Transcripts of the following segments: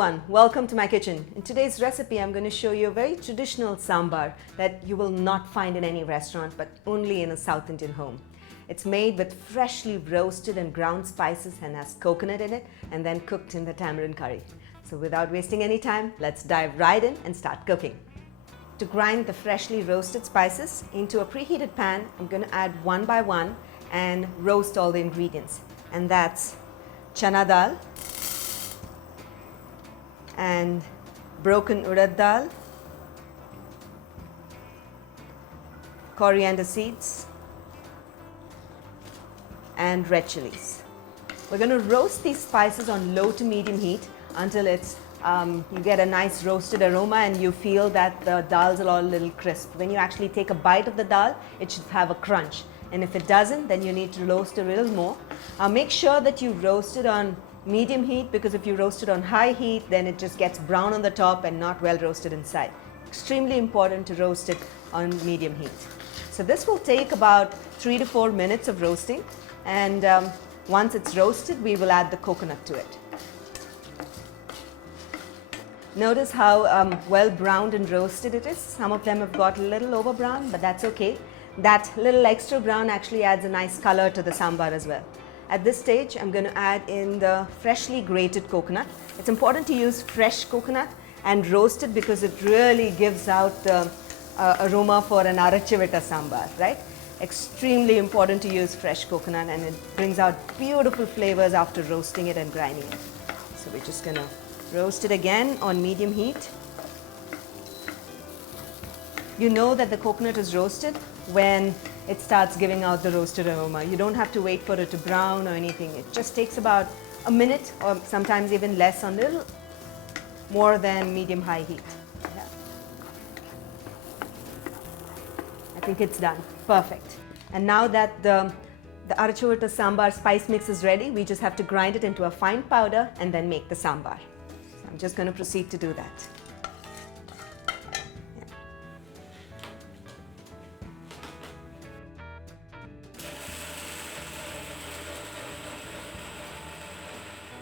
everyone, welcome to my kitchen. In today's recipe, I'm going to show you a very traditional sambar that you will not find in any restaurant but only in a South Indian home. It's made with freshly roasted and ground spices and has coconut in it and then cooked in the tamarind curry. So without wasting any time, let's dive right in and start cooking. To grind the freshly roasted spices into a preheated pan, I'm going to add one by one and roast all the ingredients. And that's chana dal and broken urad dal, coriander seeds, and red chilies. We're going to roast these spices on low to medium heat until you get a nice roasted aroma and you feel that the dal's are all a little crisp. When you actually take a bite of the dal, it should have a crunch. And if it doesn't, then you need to roast a little more. Make sure that you roast it on medium heat, because if you roast it on high heat, then it just gets brown on the top and not well roasted inside. Extremely important to roast it on medium heat. So this will take about 3 to 4 minutes of roasting, and once it's roasted, we will add the coconut to it. Notice how well browned and roasted it is. Some of them have got a little over brown, but that's okay. That little extra brown actually adds a nice color to the sambar as well. At this stage, I'm going to add in the freshly grated coconut. It's important to use fresh coconut and roast it because it really gives out the aroma for an Arachuvitta Sambar, right? Extremely important to use fresh coconut, and it brings out beautiful flavors after roasting it and grinding it. So we're just going to roast it again on medium heat. You know that the coconut is roasted when it starts giving out the roasted aroma. You don't have to wait for it to brown or anything. It just takes about a minute or sometimes even less on a little more than medium-high heat. Yeah. I think it's done. Perfect. And now that the Arachuvitta Sambar spice mix is ready, we just have to grind it into a fine powder and then make the sambar. So I'm just going to proceed to do that.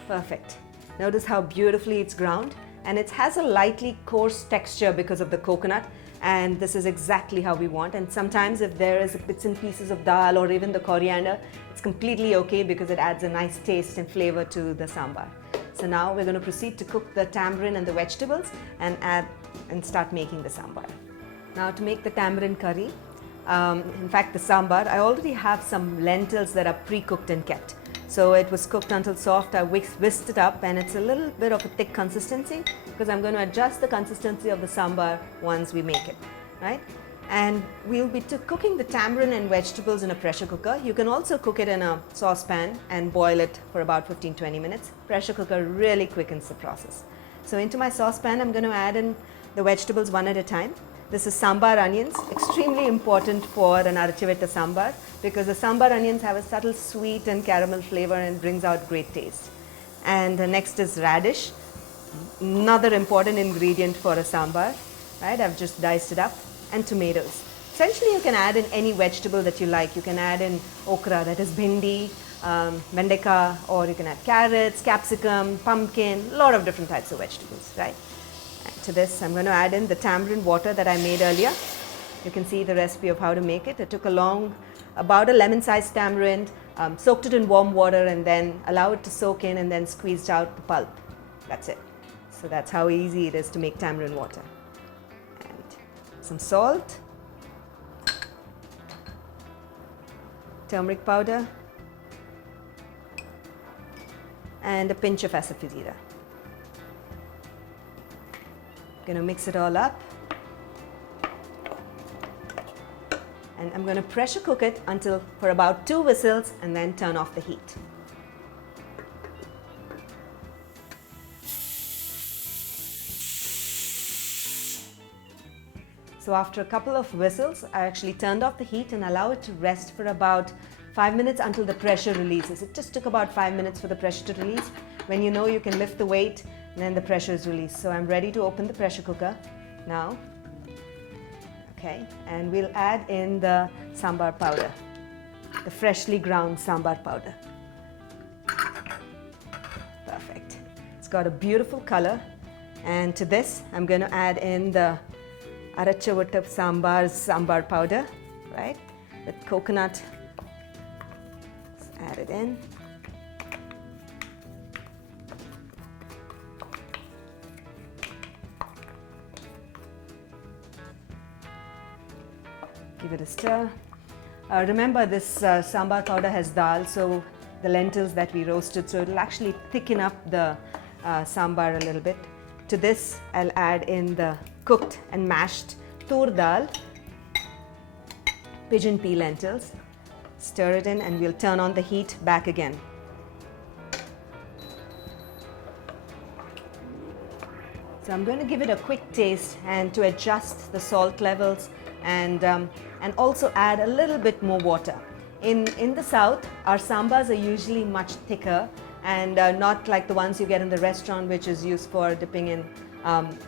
Perfect. Notice how beautifully it's ground, and it has a lightly coarse texture because of the coconut, and this is exactly how we want. And sometimes if there is bits and pieces of dal or even the coriander, it's completely okay because it adds a nice taste and flavor to the sambar. So now we're going to proceed to cook the tamarind and the vegetables and start making the sambar. Now to make the tamarind curry, in fact the sambar, I already have some lentils that are pre-cooked and kept. So it was cooked until soft. I whisked it up, and it's a little bit of a thick consistency because I'm going to adjust the consistency of the sambar once we make it, right? And we'll be cooking the tamarind and vegetables in a pressure cooker. You can also cook it in a saucepan and boil it for about 15-20 minutes. Pressure cooker really quickens the process. So into my saucepan, I'm going to add in the vegetables one at a time. This is sambar onions, extremely important for an Arachuvitta sambar because the sambar onions have a subtle sweet and caramel flavor and brings out great taste. And next is radish, another important ingredient for a sambar, right? I've just diced it up, and tomatoes. Essentially, you can add in any vegetable that you like. You can add in okra, that is bhindi, vendeka, or you can add carrots, capsicum, pumpkin, a lot of different types of vegetables, right? To this, I'm going to add in the tamarind water that I made earlier. You can see the recipe of how to make it. I took about a lemon-sized tamarind, soaked it in warm water, and then allow it to soak in, and then squeezed out the pulp. That's it. So that's how easy it is to make tamarind water. And some salt, turmeric powder, and a pinch of asafoetida. Going to mix it all up, and I'm going to pressure cook it for about 2 whistles and then turn off the heat. So after a couple of whistles, I actually turned off the heat and allow it to rest for about 5 minutes until the pressure releases. It just took about 5 minutes for the pressure to release. When you know you can lift the weight, and then the pressure is released. So I'm ready to open the pressure cooker now. Okay, and we'll add in the sambar powder, the freshly ground sambar powder. It's got a beautiful color. And to this, I'm going to add in the Arachuvitta Sambar powder, right? With coconut. Let's add it in. Give it a stir. Remember, this sambar powder has dal, so the lentils that we roasted, so it'll actually thicken up the sambar a little bit. To this, I'll add in the cooked and mashed tur dal, pigeon pea lentils. Stir it in and we'll turn on the heat back again. So I'm going to give it a quick taste and to adjust the salt levels and also add a little bit more water. In the south, our sambars are usually much thicker and not like the ones you get in the restaurant, which is used for dipping in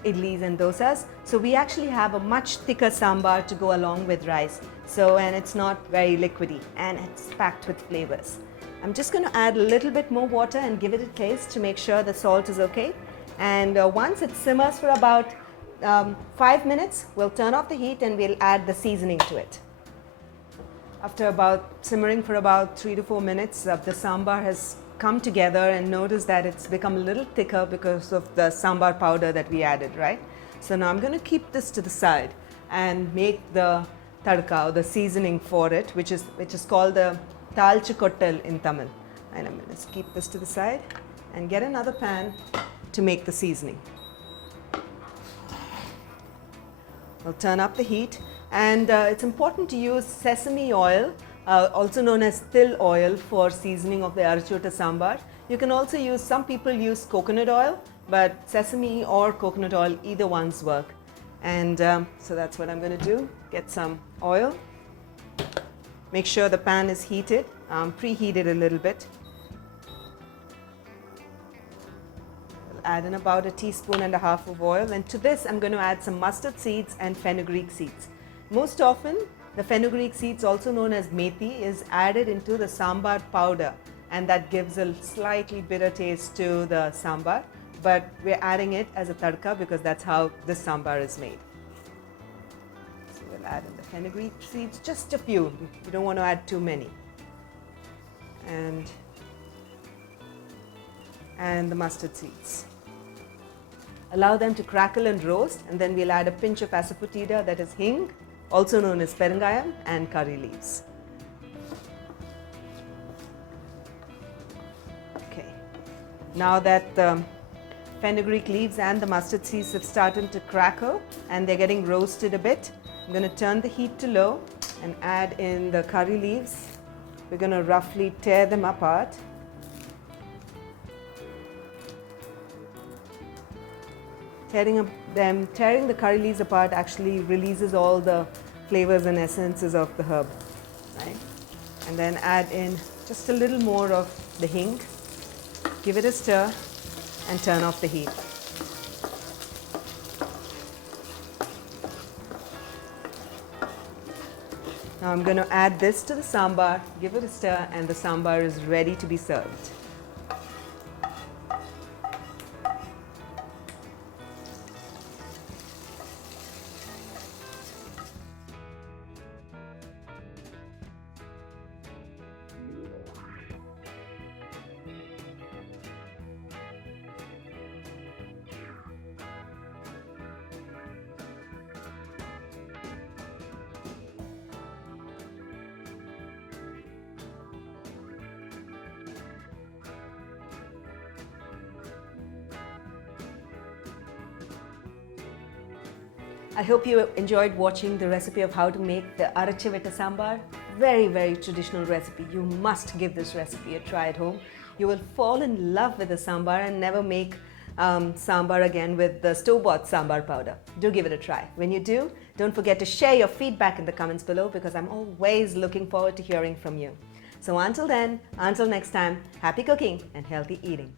idlis and dosas. So we actually have a much thicker sambar to go along with rice. So, and it's not very liquidy and it's packed with flavors. I'm just going to add a little bit more water and give it a taste to make sure the salt is okay. And once it simmers for about 5 minutes, we'll turn off the heat and we'll add the seasoning to it. After about simmering for about 3 to 4 minutes, the sambar has come together, and notice that it's become a little thicker because of the sambar powder that we added, right? So now I'm going to keep this to the side and make the tadka, or the seasoning for it, which is called the talchikottal in Tamil. And I'm going to keep this to the side and get another pan to make the seasoning. We'll turn up the heat, and it's important to use sesame oil, also known as til oil, for seasoning of the Arachuvitta Sambar. You can also use, some people use coconut oil, but sesame or coconut oil, either ones work. And so that's what I'm going to do. Get some oil. Make sure the pan is heated, preheated a little bit. We'll add in about 1.5 teaspoons of oil, and to this I'm going to add some mustard seeds and fenugreek seeds. Most often, the fenugreek seeds, also known as methi, is added into the sambar powder, and that gives a slightly bitter taste to the sambar, but we're adding it as a tadka because that's how this sambar is made. So we'll add in the fenugreek seeds, just a few. You don't want to add too many. And the mustard seeds. Allow them to crackle and roast, and then we'll add a pinch of asafoetida, that is hing, also known as perungayam, and curry leaves. Okay, now that the fenugreek leaves and the mustard seeds have started to crackle and they're getting roasted a bit, I'm going to turn the heat to low and add in the curry leaves. We're going to roughly tear them apart. Tearing the curry leaves apart actually releases all the flavors and essences of the herb, right? And then add in just a little more of the hing, give it a stir, and turn off the heat. Now I'm going to add this to the sambar, give it a stir, and the sambar is ready to be served. I hope you enjoyed watching the recipe of how to make the Arachuvitta Sambar. Very, very traditional recipe. You must give this recipe a try at home. You will fall in love with the sambar and never make sambar again with the store-bought sambar powder. Do give it a try. When you do, don't forget to share your feedback in the comments below, because I'm always looking forward to hearing from you. So until then, until next time, happy cooking and healthy eating.